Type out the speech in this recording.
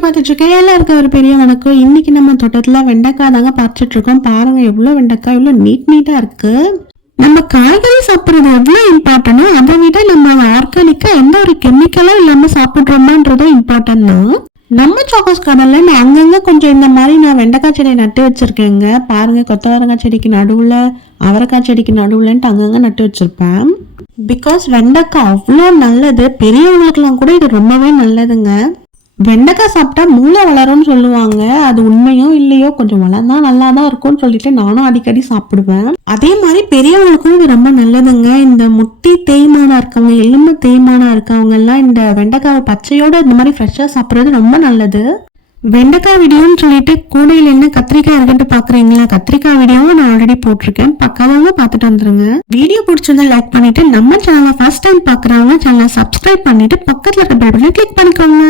Video பார்த்துட்டு இருக்கேன். எல்லாருக்கும் ஒரு பெரிய வணக்கம். இன்னைக்கு நம்ம தோட்டத்துல வெண்டைக்காய் தாங்க பறிச்சிட்டு இருக்கோம். பாருங்க எவ்வளவு வெண்டைக்காய் எவ்வளவு நீட்டா இருக்கு. நம்ம காய்கறி சாப்பிடுறது எவ்வளவு இம்பார்ட்டன்டோ அதை விட நம்ம ஆர்கானிக்கா எந்த ஒரு கெமிக்கலும் இல்லாம சாப்பிடுறோமான்றதும் இம்பார்ட்டன்ட் தான். நம்ம சாக்கோஸ் கடல்ல நான் அங்கங்க கொஞ்சம் இந்த மாதிரி நான் வெண்டைக்காய் செடி நட்டு வச்சிருக்கேங்க. பாருங்க கொத்தவரங்காய் செடிக்கு நடுவுல, அவரைக்காய் செடிக்கு நடுவுலன்ட்டு அங்கங்க நட்டு வச்சிருப்பேன். பிகாஸ் வெண்டைக்காய் அவ்வளோ நல்லது. பெரியவங்களுக்குலாம் கூட இது ரொம்பவே நல்லதுங்க. வெண்டைக்காய் சாப்பிட்டா மூளை வளரும்னு சொல்லுவாங்க. அது உண்மையோ இல்லையோ, கொஞ்சம் வளர்ந்தா நல்லா தான் இருக்கும்னு சொல்லிட்டு நானும் அடிக்கடி சாப்பிடுவேன். அதே மாதிரி பெரியவங்களுக்கும் இது ரொம்ப நல்லதுங்க. இந்த முட்டி தேய்மானம் இருக்கவங்க, எலும்பு தேய்மானம் இருக்கவங்க எல்லாம் இந்த வெண்டைக்காய் பச்சையோட இந்த மாதிரி ஃப்ரெஷ்ஷா சாப்பிடுறது ரொம்ப நல்லது. வெண்டைக்காய் வீடியோன்னு சொல்லிட்டு கூடையில என்ன கத்திரிக்காய் இருக்குன்ட்டு பாக்குறீங்களா? கத்திரிக்காய் வீடியோவும் நான் ஆல்ரெடி போட்டிருக்கேன். பக்காவாக பார்த்துட்டு வந்துருங்க. வீடியோ பிடிச்சிருந்தா லைக் பண்ணிட்டு, நம்ம சேனலை ஃபர்ஸ்ட் டைம் பாக்குறவங்க சேனலை சப்ஸ்கிரைப் பண்ணிட்டு பக்கத்துல இருக்க பெல் பட்டனை கிளிக் பண்ணிக்கோங்க.